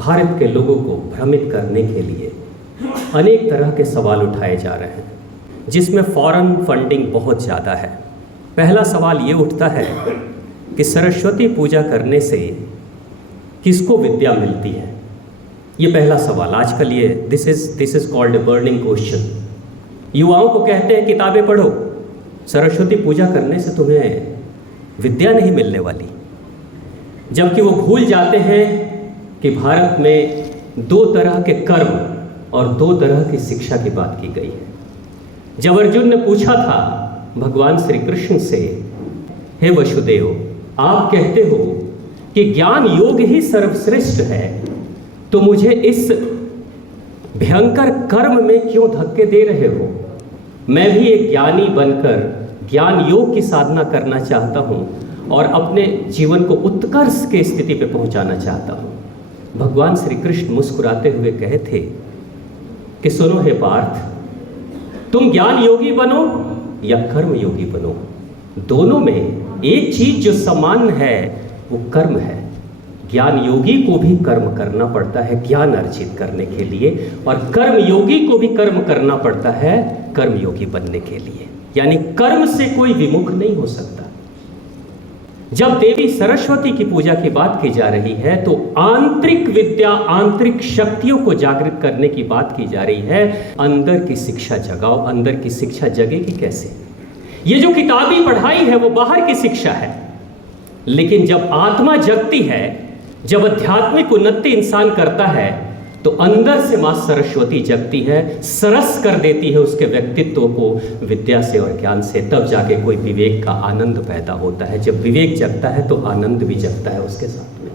भारत के लोगों को भ्रमित करने के लिए अनेक तरह के सवाल उठाए जा रहे हैं, जिसमें फॉरेन फंडिंग बहुत ज़्यादा है। पहला सवाल ये उठता है कि सरस्वती पूजा करने से किसको विद्या मिलती है। ये पहला सवाल आजकल ये this is called a burning question. युवाओं को कहते हैं किताबें पढ़ो, सरस्वती पूजा करने से तुम्हें विद्या नहीं मिलने वाली, जबकि वो भूल जाते हैं कि भारत में दो तरह के कर्म और दो तरह की शिक्षा की बात की गई है। जब अर्जुन ने पूछा था भगवान श्री कृष्ण से, हे वसुदेव, आप कहते हो कि ज्ञान योग ही सर्वश्रेष्ठ है, तो मुझे इस भयंकर कर्म में क्यों धक्के दे रहे हो? मैं भी एक ज्ञानी बनकर ज्ञान योग की साधना करना चाहता हूँ और अपने जीवन को उत्कर्ष के स्थिति पे पहुँचाना चाहता हूँ। भगवान श्री कृष्ण मुस्कुराते हुए कहे थे कि सुनो हे पार्थ, तुम ज्ञान योगी बनो या कर्म योगी बनो, दोनों में एक चीज जो समान है वो कर्म है। ज्ञान योगी को भी कर्म करना पड़ता है ज्ञान अर्जित करने के लिए, और कर्म योगी को भी कर्म करना पड़ता है कर्म योगी बनने के लिए। यानी कर्म से कोई विमुख नहीं हो सकता। जब देवी सरस्वती की पूजा की बात की जा रही है तो आंतरिक विद्या, आंतरिक शक्तियों को जागृत करने की बात की जा रही है। अंदर की शिक्षा जगाओ। अंदर की शिक्षा जगेगी कैसे? ये जो किताबी पढ़ाई है वो बाहर की शिक्षा है, लेकिन जब आत्मा जगती है, जब आध्यात्मिक उन्नति इंसान करता है, तो अंदर से मां सरस्वती जगती है, सरस कर देती है उसके व्यक्तित्व को विद्या से और ज्ञान से। तब जाके कोई विवेक का आनंद पैदा होता है। जब विवेक जगता है तो आनंद भी जगता है उसके साथ में।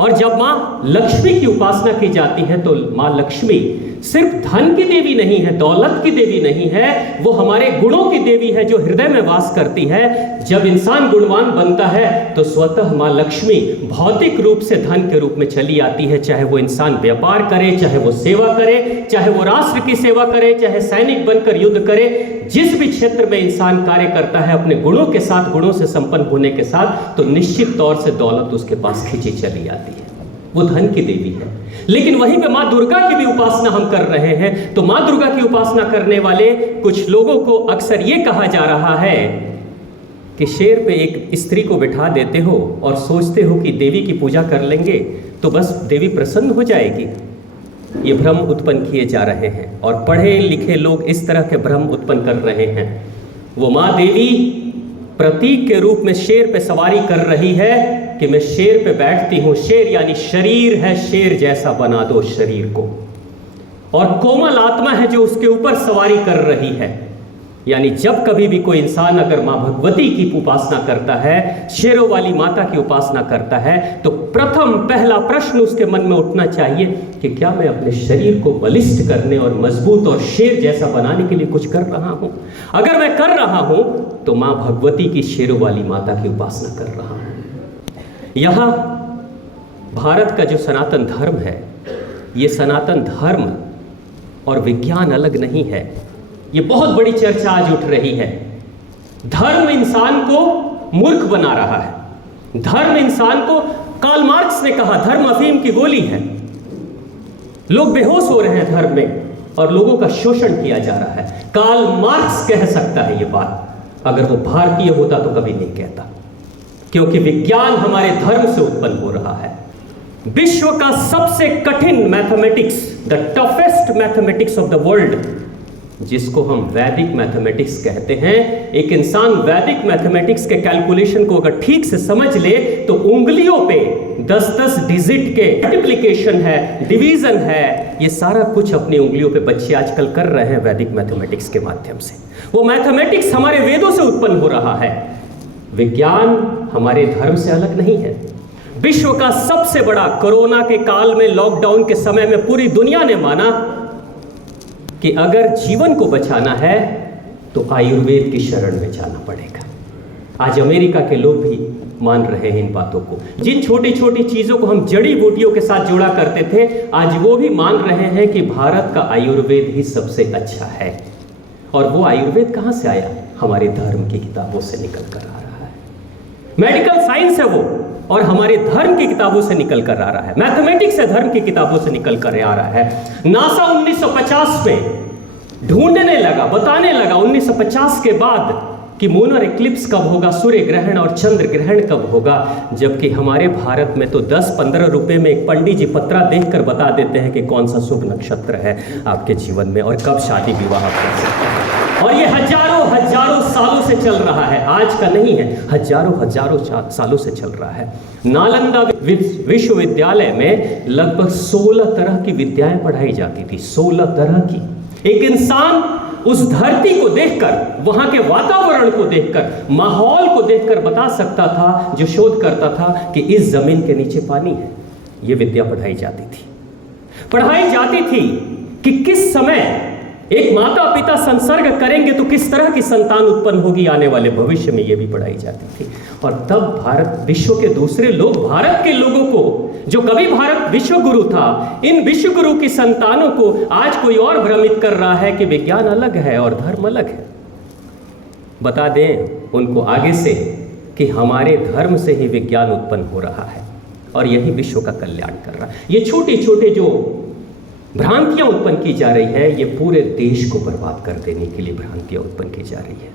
और जब मां लक्ष्मी की उपासना की जाती है तो मां लक्ष्मी सिर्फ धन की देवी नहीं है, दौलत की देवी नहीं है, वो हमारे गुणों की देवी है जो हृदय में वास करती है। जब इंसान गुणवान बनता है तो स्वतः मां लक्ष्मी भौतिक रूप से धन के रूप में चली आती है। चाहे वो इंसान व्यापार करे, चाहे वो सेवा करे, चाहे वो राष्ट्र की सेवा करे, चाहे सैनिक बनकर युद्ध करे, जिस भी क्षेत्र में इंसान कार्य करता है अपने गुणों के साथ, गुणों से संपन्न होने के साथ, तो निश्चित तौर से दौलत उसके पास खींची चली आती है। वो धन की देवी है। लेकिन वहीं पे मां दुर्गा की भी उपासना हम कर रहे हैं। तो मां दुर्गा की उपासना करने वाले कुछ लोगों को अक्सर ये कहा जा रहा है कि शेर पे एक स्त्री को बिठा देते हो और सोचते हो कि देवी की पूजा कर लेंगे तो बस देवी प्रसन्न हो जाएगी। ये भ्रम उत्पन्न किए जा रहे हैं और पढ़े लिखे लोग इस तरह के भ्रम उत्पन्न कर रहे हैं। वो मां देवी प्रतीक के रूप में शेर पे सवारी कर रही है कि मैं शेर पे बैठती हूँ। शेर यानी शरीर है, शेर जैसा बना दो शरीर को, और कोमल आत्मा है जो उसके ऊपर सवारी कर रही है। यानी जब कभी भी कोई इंसान अगर मां भगवती की उपासना करता है, शेरों वाली माता की उपासना करता है, तो प्रथम पहला प्रश्न उसके मन में उठना चाहिए कि क्या मैं अपने शरीर को बलिष्ठ करने और मजबूत और शेर जैसा बनाने के लिए कुछ कर रहा हूं? अगर मैं कर रहा हूं तो मां भगवती की शेरों वाली माता की उपासना कर रहा हूं। यहां भारत का जो सनातन धर्म है, ये सनातन धर्म और विज्ञान अलग नहीं है। ये बहुत बड़ी चर्चा आज उठ रही है। धर्म इंसान को मूर्ख बना रहा है। धर्म इंसान को, कार्ल मार्क्स ने कहा धर्म अफीम की गोली है। लोग बेहोश हो रहे हैं धर्म में और लोगों का शोषण किया जा रहा है। कार्ल मार्क्स कह सकता है ये बात, अगर वो भारतीय होता तो कभी नहीं कहता, क्योंकि विज्ञान हमारे धर्म से उत्पन्न हो रहा है। विश्व का सबसे कठिन mathematics, the toughest mathematics of the world, जिसको हम वैदिक मैथमेटिक्स कहते हैं। एक इंसान वैदिक मैथमेटिक्स के कैलकुलेशन को अगर ठीक से समझ ले तो उंगलियों पे 10-10 डिजिट के मल्टीप्लिकेशन है, डिवीजन है, ये सारा कुछ अपनी उंगलियों पे बच्चे आजकल कर रहे हैं वैदिक मैथमेटिक्स के माध्यम से। वो मैथमेटिक्स हमारे वेदों से उत्पन्न हो रहा है। विज्ञान हमारे धर्म से अलग नहीं है। विश्व का सबसे बड़ा कोरोना के काल में, लॉकडाउन के समय में पूरी दुनिया ने माना कि अगर जीवन को बचाना है तो आयुर्वेद की शरण में जाना पड़ेगा। आज अमेरिका के लोग भी मान रहे हैं इन बातों को। जिन छोटी छोटी चीज़ों को हम जड़ी बूटियों के साथ जोड़ा करते थे, आज वो भी मान रहे हैं कि भारत का आयुर्वेद ही सबसे अच्छा है। और वो आयुर्वेद कहाँ से आया? हमारे धर्म की किताबों से निकल कर आ रहा है। मेडिकल साइंस है वो, और हमारे धर्म की किताबों से निकल कर आ रहा है, मैथमेटिक्स से धर्म की किताबों से निकल कर आ रहा है। नासा 1950 में ढूंढने लगा, बताने लगा 1950 के बाद कि मूनर एक्लिप्स कब होगा, सूर्य ग्रहण और चंद्र ग्रहण कब होगा, जबकि हमारे भारत में तो 10-15 रुपए में एक पंडित जी पत्रा देखकर बता देते हैं कि कौन सा शुभ नक्षत्र है आपके जीवन में और कब शादी विवाह कर सकते हैं। और ये हजारों हजारों सालों से चल रहा है, आज का नहीं है, हजारों हजारों सालों से चल रहा है। नालंदा विश्वविद्यालय में लगभग 16 तरह की विद्याएं पढ़ाई जाती थी, 16 तरह की। एक इंसान उस धरती को देखकर, वहां के वातावरण को देखकर, माहौल को देखकर बता सकता था, जो शोध करता था, कि इस जमीन के नीचे पानी है। यह विद्या पढ़ाई जाती थी। पढ़ाई जाती थी कि किस समय एक माता पिता संसर्ग करेंगे तो किस तरह की संतान उत्पन्न होगी आने वाले भविष्य में, यह भी पढ़ाई जाती थी। और तब भारत, विश्व के दूसरे लोग भारत के लोगों को, जो कभी भारत विश्व गुरु था, इन विश्व गुरु की संतानों को आज कोई और भ्रमित कर रहा है कि विज्ञान अलग है और धर्म अलग है। बता दें उनको आगे से कि हमारे धर्म से ही विज्ञान उत्पन्न हो रहा है और यही विश्व का कल्याण कर रहा है। ये छोटे छोटे जो भ्रांतियां उत्पन्न की जा रही है, ये पूरे देश को बर्बाद कर देने के लिए भ्रांतियां उत्पन्न की जा रही है।